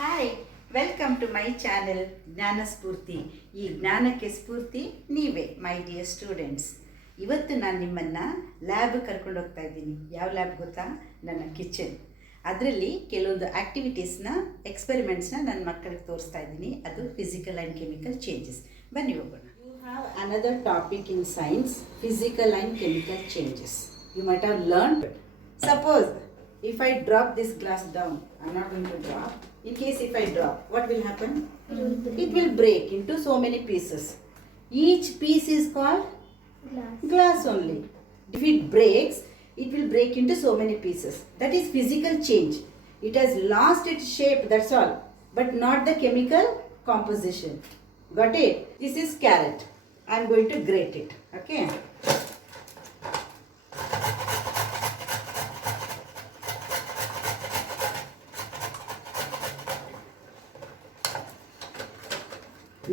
Hi welcome to my channel Jnana Spoorthi. ಈ ಜ್ಞಾನಕ್ಕೆ ಸ್ಫೂರ್ತಿ ನೀವೇ ಮೈ ಡಿಯರ್ ಸ್ಟೂಡೆಂಟ್ಸ್. ಇವತ್ತು ನಾನು ನಿಮ್ಮನ್ನು ಲ್ಯಾಬ್ ಕರ್ಕೊಂಡು ಹೋಗ್ತಾ ಇದ್ದೀನಿ. ಯಾವ ಲ್ಯಾಬ್ ಗೊತ್ತಾ? ನನ್ನ ಕಿಚನ್. ಅದರಲ್ಲಿ ಕೆಲವೊಂದು ಆ್ಯಕ್ಟಿವಿಟೀಸ್ನ ಎಕ್ಸ್ಪೆರಿಮೆಂಟ್ಸ್ನ ನನ್ನ ಮಕ್ಕಳಿಗೆ ತೋರಿಸ್ತಾ ಇದ್ದೀನಿ. ಅದು ಫಿಸಿಕಲ್ ಆ್ಯಂಡ್ ಕೆಮಿಕಲ್ ಚೇಂಜಸ್. ಬನ್ನಿ ಹೋಗೋಣ. You have another topic in science, physical and chemical changes. You might have learned. Suppose if I drop this glass down, I'm not going to drop. In case if I drop, what will happen? It will break into so many pieces. Each piece is called glass only. If it breaks, it will break into so many pieces. That is physical change. It has lost its shape, that's all. But not the chemical composition. Got it? This is carrot. I'm going to grate it. Okay?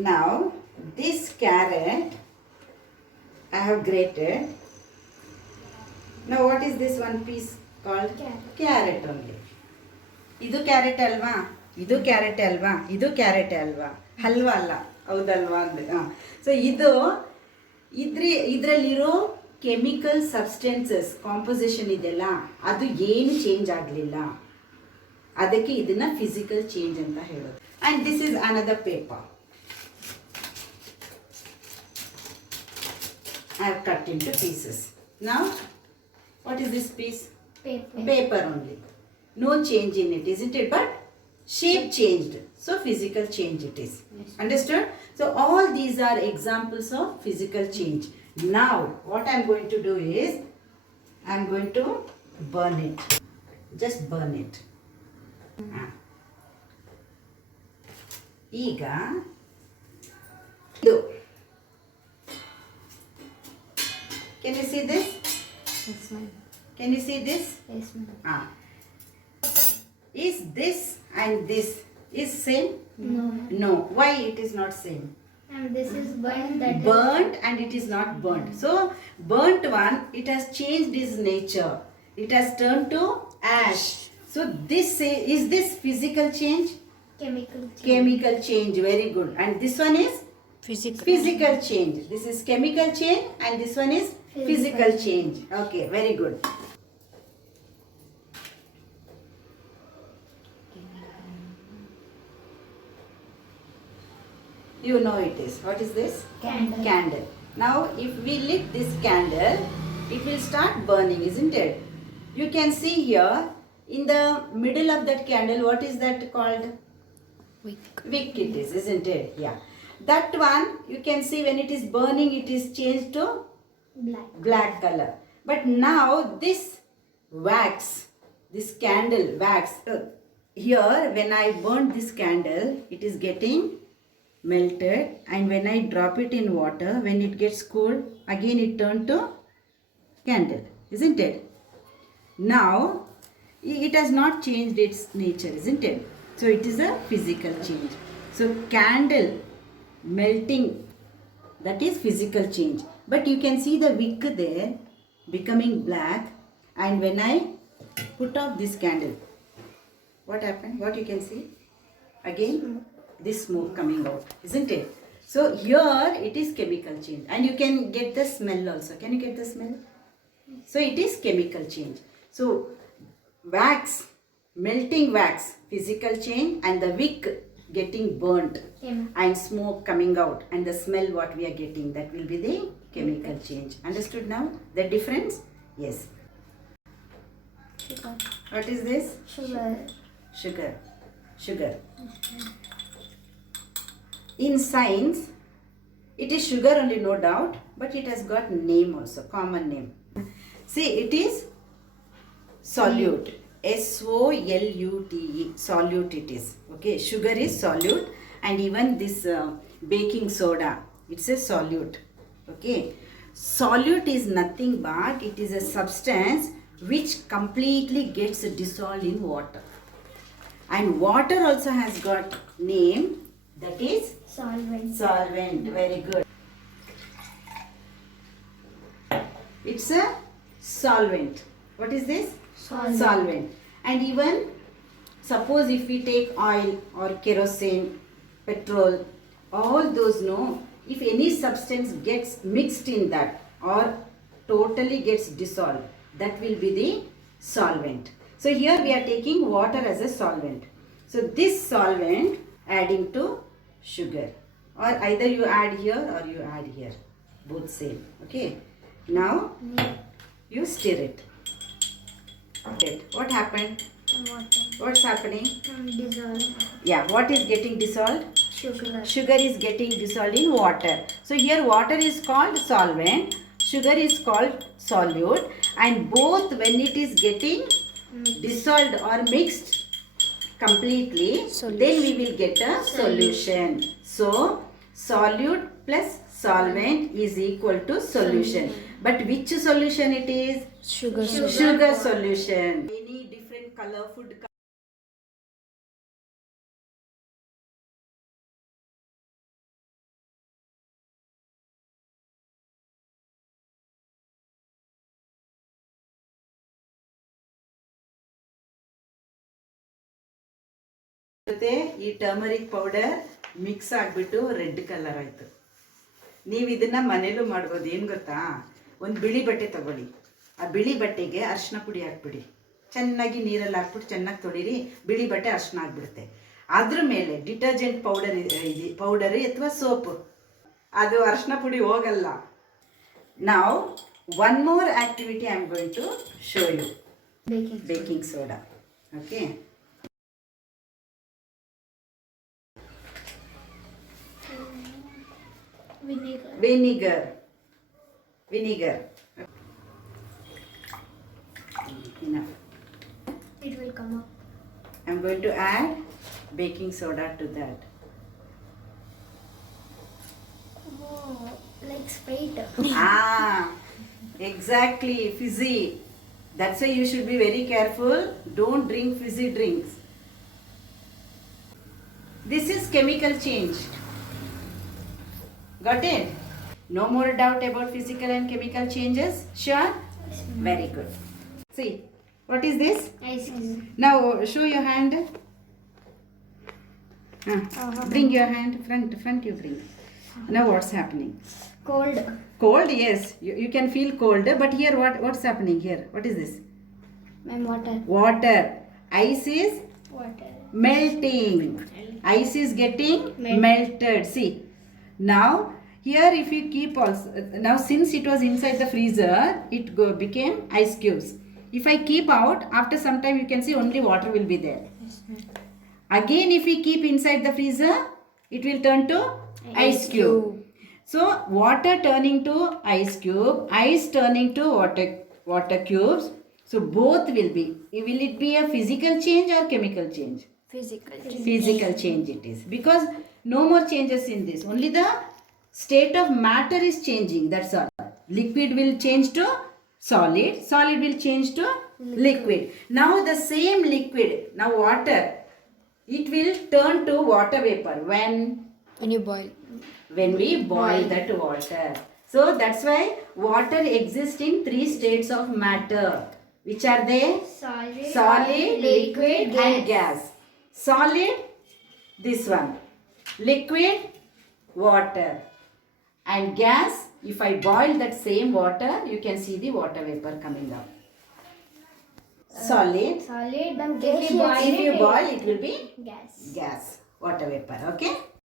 Now this carrot I have grated. Now what is this one piece called? Carrot only. ಇದು carrot ಅಲ್ವಾ? ಇದು carrot ಅಲ್ವಾ? ಇದು carrot ಅಲ್ವಾ? ಹಲ್ವಾ ಅಲ್ಲ, ಹೌದಲ್ವಾ ಅಂದರೆ so ಇದರಲ್ಲಿರೋ chemical substances composition ಇದೆಯಲ್ಲ, ಅದು ಏನು ಚೇಂಜ್ ಆಗಲಿಲ್ಲ. ಅದಕ್ಕೆ ಇದನ್ನು ಫಿಸಿಕಲ್ ಚೇಂಜ್ ಅಂತ ಹೇಳೋದು. And this is another paper. I have cut into pieces. Now, what is this piece? Paper only. No change in it, isn't it? But shape changed. So, physical change it is. Yes. Understood? So, all these are examples of physical change. Now, what I am going to do is, I am going to burn it. Just burn it. Iga, do. Can you see this? Yes, ma'am. Can you see this? Yes, ma'am. Is this and this is same? No. No. Why it is not same? And this is burnt. That Burnt and it is not burnt. So burnt one, it has changed its nature. It has turned to ash. So is this physical change? chemical change. Chemical change. Very good. And this one is physical change. This is chemical change and this one is physical change. Okay, very good. You know it is. What is this? Candle. Candle. Now, if we lit this candle, it will start burning, isn't it? You can see here in the middle of that candle, what is that called? Wick it is, isn't it? Yeah. That one, you can see when it is burning, it is changed to black color. But now this wax, this candle wax, here when I burn this candle, it is getting melted, and when I drop it in water, when it gets cold, again it turned to candle, isn't it? Now, it has not changed its nature, isn't it? So it is a physical change. So candle melting, that is physical change. But you can see the wick there becoming black, and when I put off this candle, what happened? What you can see? Again this smoke coming out, isn't it? So here it is chemical change, and you can get the smell also. Can you get the smell? So it is chemical change. So wax, melting wax, physical change, and the wick getting burnt and smoke coming out, and the smell what we are getting, that will be the chemical change. Understood now the difference? Yes. Sugar. What is this? Sugar. Sugar. In science, it is sugar only, no doubt, but it has got name also, common name. See, it is solute. solute, solute it is. Okay, sugar is solute, and even this baking soda, it's a solute. Okay, solute is nothing but it is a substance which completely gets dissolved in water, and water also has got name, that is solvent. Very good. It's a solvent. What is this? Solvent. Solvent. And even suppose if we take oil or kerosene, petrol, all those, no, if any substance gets mixed in that or totally gets dissolved, that will be the solvent. So here we are taking water as a solvent. So this solvent adding to sugar, or either you add here or you add here, both same. Okay, now you stir it. Okay, what happened? Water. What's happening? Dissolve. Yeah, what is getting dissolved? Sugar. Sugar is getting dissolved in water. So here water is called solvent, sugar is called solute, and both when it is getting dissolved or mixed completely, then we will get a solution. So solute plus solvent is equal to solution. But which solution it is? Sugar. Sugar solution. Any different color, food color. ಜೊತೆ ಈ turmeric powder mix ಆಗಿಬಿಟ್ಟು red colour ಆಯಿತು. ನೀವು ಇದನ್ನು ಮನೇಲೂ ಮಾಡ್ಬೋದು. ಏನು ಗೊತ್ತಾ, ಒಂದು ಬಿಳಿ ಬಟ್ಟೆ ತಗೊಳ್ಳಿ, ಆ ಬಿಳಿ ಬಟ್ಟೆಗೆ ಅರಿಶಿನ ಪುಡಿ ಹಾಕ್ಬಿಡಿ, ಚೆನ್ನಾಗಿ ನೀರಲ್ಲಿ ಹಾಕ್ಬಿಟ್ಟು ಚೆನ್ನಾಗಿ ತೊಳಿರಿ, ಬಿಳಿ ಬಟ್ಟೆ ಅರಿಶಿನ ಆಗಿಬಿಡುತ್ತೆ. ಅದ್ರ ಮೇಲೆ ಡಿಟರ್ಜೆಂಟ್ ಪೌಡರ್ ಅಥವಾ ಸೋಪು, ಅದು ಅರಿಶಿನ ಪುಡಿ ಹೋಗಲ್ಲ. ನಾವು one more activity I am going to show you. Baking soda. Okay, Vinegar. Vinegar. Enough. It will come up. I'm going to add baking soda to that. Oh, like Sprite. Exactly, fizzy. That's why you should be very careful. Don't drink fizzy drinks. This is chemical change. Got it? No more doubt about physical and chemical changes? Sure? Very good. See, what is this? Ice cream. Now show your hand. Bring your hand, front you bring. Now what's happening? Cold. Cold, yes. You can feel cold, but here what's happening here? What is this? And water. Water. Ice is Water. melting. Ice is getting melted. See, now here if you keep also, now since it was inside the freezer, it became ice cubes. If I keep out, after some time you can see only water will be there. Again if we keep inside the freezer, it will turn to ice cube. So water turning to ice cube, ice turning to water cubes. So both will be. Will it be a physical change or chemical change? Physical change it is, because no more changes in this. Only the state of matter is changing. That's all. Liquid will change to solid. Solid will change to liquid. Now the same liquid, now water, it will turn to water vapor when you boil. When we boil that water. So that's why water exists in 3 states of matter. Which are they? Solid, liquid and gas. Solid, this one. Liquid, water. And gas, if I boil that same water, you can see the water vapor coming out. Solid. Solid. If you boil, it will be Gas. gas, water vapor. Okay.